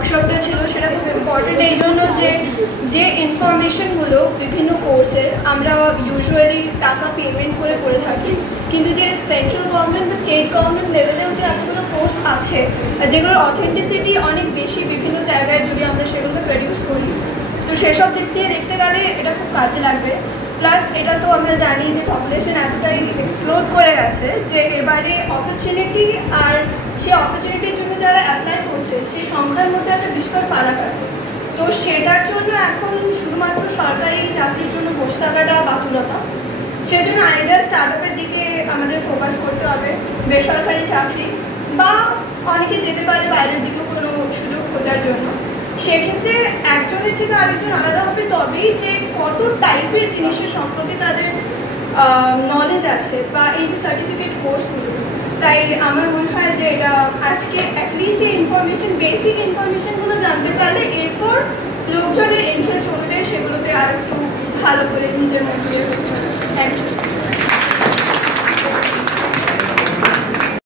ওয়ার্কশপটা ছিল সেটা খুব ইম্পর্টেন্ট এই জন্য যে ইনফরমেশনগুলো বিভিন্ন কোর্সের আমরা ইউজুয়ালি টাকা পেমেন্ট করে থাকি, কিন্তু যে সেন্ট্রাল গভর্নমেন্ট বা স্টেট গভর্নমেন্ট লেভেলেও যে এতগুলো কোর্স আছে যেগুলোর অথেন্টিসিটি অনেক বেশি বিভিন্ন জায়গায় যদি আমরা সেগুলোকে প্রডিউস করি, তো সেসব দিক দিয়ে দেখতে গেলে এটা খুব কাজে লাগবে। প্লাস এটা তো আমরা জানি যে পপুলেশন এতটাই এক্সপ্লোর করে গেছে যে এবারে অপরচুনিটি আর সেই অপরচুনিটির জন্য যারা অ্যাপ্লাই করছে সেই সংখ্যার মধ্যে একটা বিস্তর ফারাক আছে। তো সেটার জন্য এখন শুধুমাত্র সরকারি চাকরির জন্য বসে থাকাটা বাতুলতা, সেজন্য আইদার স্টার্ট আপের দিকে আমাদের ফোকাস করতে হবে, বেসরকারি চাকরি, বা অনেকে যেতে পারে বাইরের দিকেও কোনো সুযোগ খোঁজার জন্য। সেক্ষেত্রে একজনের থেকে আরেকজন আলাদা হবে তবেই যে কত টাইপের জিনিসের সম্পর্কে তাদের নলেজ আছে বা এই যে সার্টিফিকেট কোর্সগুলো। তাই আমার মনে হয় যে এটা আজকে অ্যাটলিস্ট এই ইনফরমেশন, বেসিক ইনফরমেশনগুলো জানতে পারলে এরপর লোকজনের ইন্টারেস্ট অনুযায়ী সেগুলোতে আর একটু ভালো করে নিজের মতো